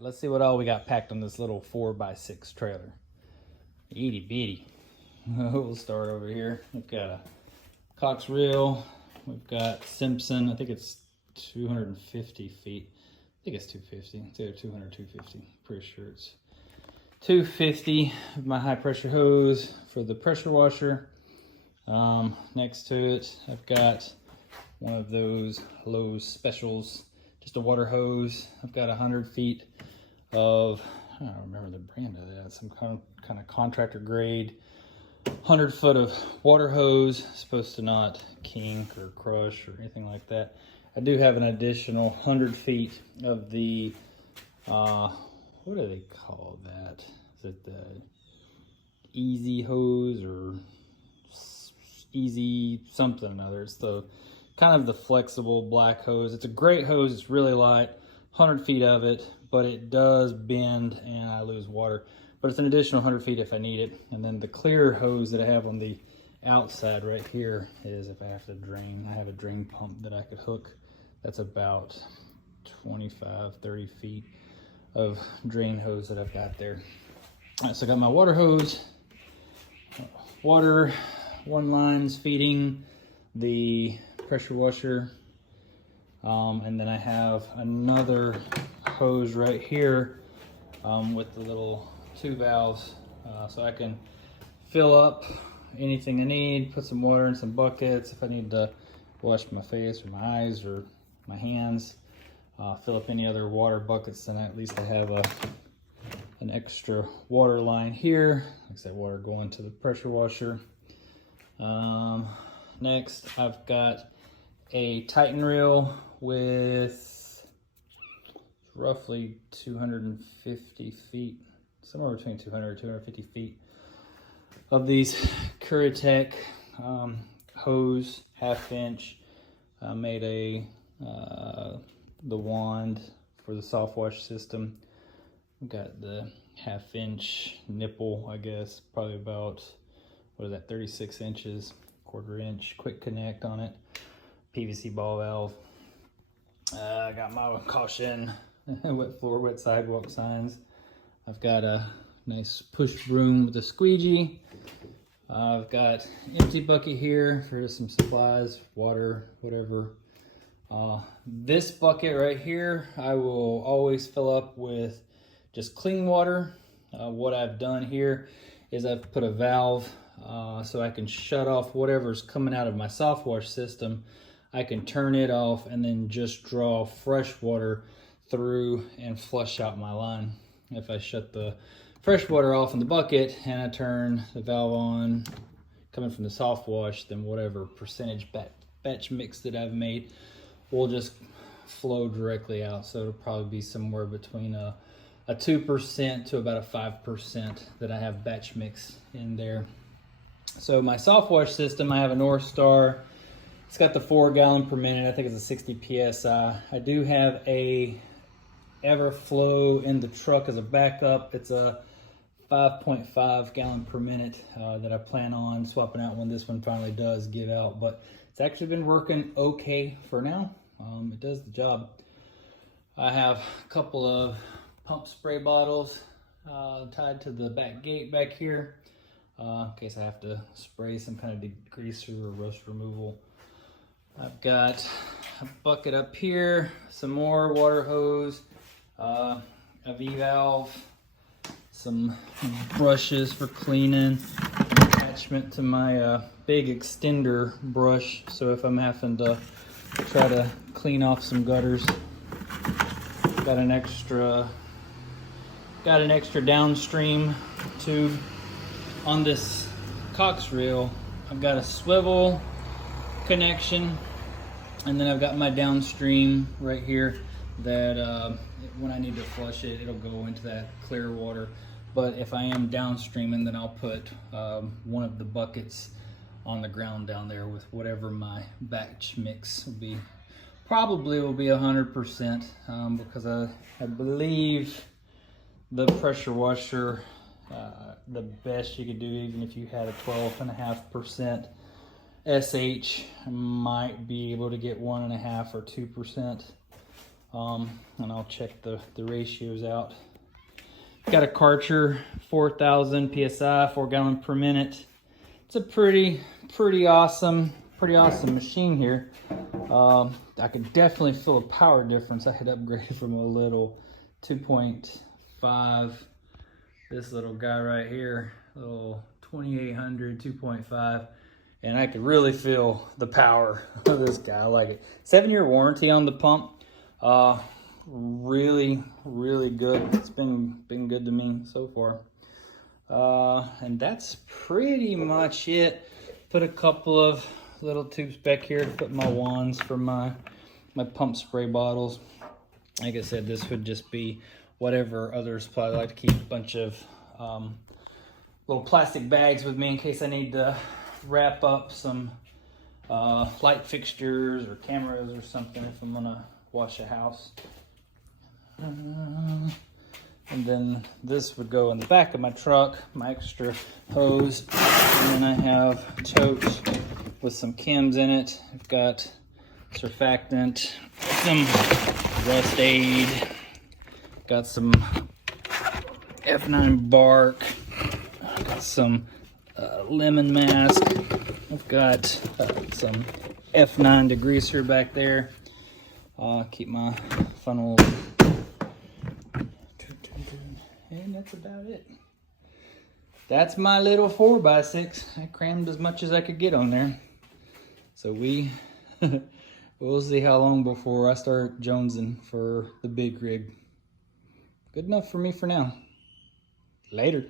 let's see what all we got packed on this little 4x6 trailer. Itty bitty. We'll start over here. We've got a Cox reel. We've got Simpson. I think it's 250 feet. I think it's 250. It's either 200 or 250. Pretty sure it's 250. My high pressure hose for the pressure washer. Next to it, I've got one of those Lowe's specials, just a water hose. I've got 100 feet of, I don't remember the brand of that, some kind of contractor grade 100 foot of water hose, supposed to not kink or crush or anything like that. I do have an additional 100 feet of the, what do they call that? Is it the easy hose or easy something or other? It's the kind of the flexible black hose. It's a great hose. It's really light, 100 feet of it, but it does bend and I lose water. But it's an additional 100 feet if I need it. And then the clear hose that I have on the outside right here is if I have to drain. I have a drain pump that I could hook. That's about 25, 30 feet of drain hose that I've got there. All right, so I got my water hose, water, one line's feeding the pressure washer. And then I have another hose right here with the little 2 valves, so I can fill up anything I need, put some water in some buckets if I need to wash my face or my eyes or my hands, fill up any other water buckets, then at least I have an extra water line here. Like I said, water going to the pressure washer. Next, I've got a Titan reel with roughly 250 feet, somewhere between 200 and 250 feet of these Curatech hose, 1/2 inch. I made the wand for the soft wash system. We've got the 1/2 inch nipple, I guess, probably about, what is that, 36 inches, 1/4 inch quick connect on it, PVC ball valve. I got my caution, wet floor, wet sidewalk signs. I've got a nice push broom with a squeegee. I've got an empty bucket here for some supplies, water, whatever. This bucket right here, I will always fill up with just clean water. What I've done here is I've put a valve so I can shut off whatever's coming out of my soft wash system. I can turn it off and then just draw fresh water through and flush out my line. If I shut the fresh water off in the bucket and I turn the valve on coming from the soft wash, then whatever percentage batch mix that I've made will just flow directly out. So it'll probably be somewhere between a 2% to about a 5% that I have batch mix in there. So my soft wash system, I have a North Star. It's got the 4 gallon per minute. I think it's a 60 PSI. I do have a Everflow in the truck as a backup. It's a 5.5 gallon per minute that I plan on swapping out when this one finally does give out, but it's actually been working okay for now. It does the job. I have a couple of pump spray bottles tied to the back gate back here in case I have to spray some kind of degreaser or rust removal. I've got a bucket up here, some more water hose, a V-valve, some brushes for cleaning, an attachment to my big extender brush, so if I'm having to try to clean off some gutters. Got an extra downstream tube on this Cox reel. I've got a swivel connection, and then I've got my downstream right here that when I need to flush it, it'll go into that clear water. But if I am downstreaming, then I'll put one of the buckets on the ground down there with whatever my batch mix will be. Probably will be 100% because I believe the pressure washer, the best you could do, even if you had a 12.5% SH, might be able to get 1.5 or 2%. And I'll check the ratios out. Got a Karcher 4,000 PSI, 4 gallon per minute. It's a pretty awesome machine here. I could definitely feel a power difference. I had upgraded from a little 2.5, this little guy right here, little 2800 2.5, and I could really feel the power of this guy. I like it. 7-year warranty on the pump. Really good. It's been good to me so far. And that's pretty much it. Put a couple of little tubes back here to put my wands for my pump spray bottles. Like I said, this would just be whatever other supply. I like to keep a bunch of little plastic bags with me in case I need to wrap up some light fixtures or cameras or something if I'm gonna wash a house. And then this would go in the back of my truck, my extra hose. And then I have totes with some chems in it. I've got surfactant, some rust aid, got some F9 bark, I've got some lemon mask, I've got some F9 degreaser back there. Keep my funnel. And that's about it. That's my little 4x6. I crammed as much as I could get on there. So we'll see how long before I start jonesing for the big rig. Good enough for me for now. Later.